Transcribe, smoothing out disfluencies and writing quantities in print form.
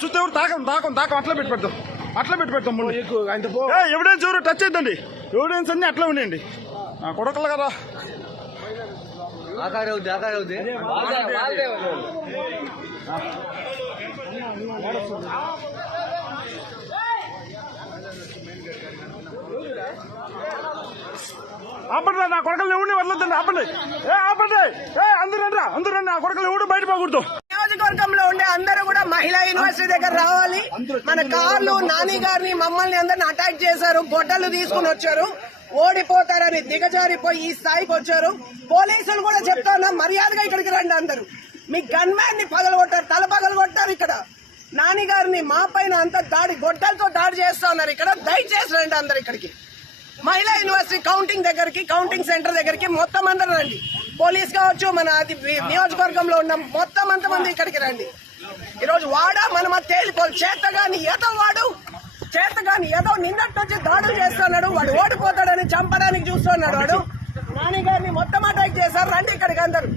చూస్తే తాకం అట్లా పెట్టి పెడతాం ఎవిడెన్స్ ఎవరు టచ్ అయిద్దండి. ఎవిడెన్స్ అన్ని అట్లా ఉన్నాయండి. కొడకలు కదా ఆపండి. నా కొడకలు ఎవరిని వదలొద్దండి. ఆపండి. అందరూ రండి. నా కొడకలు ఎవరు బయట పోకూడదు. నియోజకవర్గంలో ఉండే అందరూ కూడా మహిళా యూనివర్సిటీ దగ్గర రావాలి. మన కార్లు నాని గారిని మమ్మల్ని అందరిని అటాక్ చేశారు. గొడ్డలు తీసుకుని వచ్చారు. ఓడిపోతారని దిగజారిపోయి ఈ స్థాయికి వచ్చారు. పోలీసులు కూడా చెప్తాను, మర్యాదగా ఇక్కడికి రండి. అందరూ మీ గన్ మ్యాన్ ని పగలగొట్టారు, తల పగలగొట్టారు. ఇక్కడ నాని గారిని మా పైన అంత గొడ్డలతో దాడి చేస్తా ఉన్నారు. ఇక్కడ దయచేసి రండి అందరు ఇక్కడికి. మహిళా యూనివర్సిటీ కౌంటింగ్ సెంటర్ దగ్గరికి మొత్తం అందరూ రండి. పోలీస్ కావచ్చు, మన నియోజకవర్గంలో ఉన్న మొత్తం అంతమంది ఇక్కడికి రండి. ఈరోజు మనం తేలిపోదు. చేతగాని ఏదో నిన్నట్టు వచ్చి దాడులు చేస్తున్నాడు. వాడు ఓడిపోతాడని చంపడానికి చూస్తున్నాడు. వాడు నాని గారిని మొత్తం అటాక్ చేశారు. రండి ఇక్కడికి అందరు.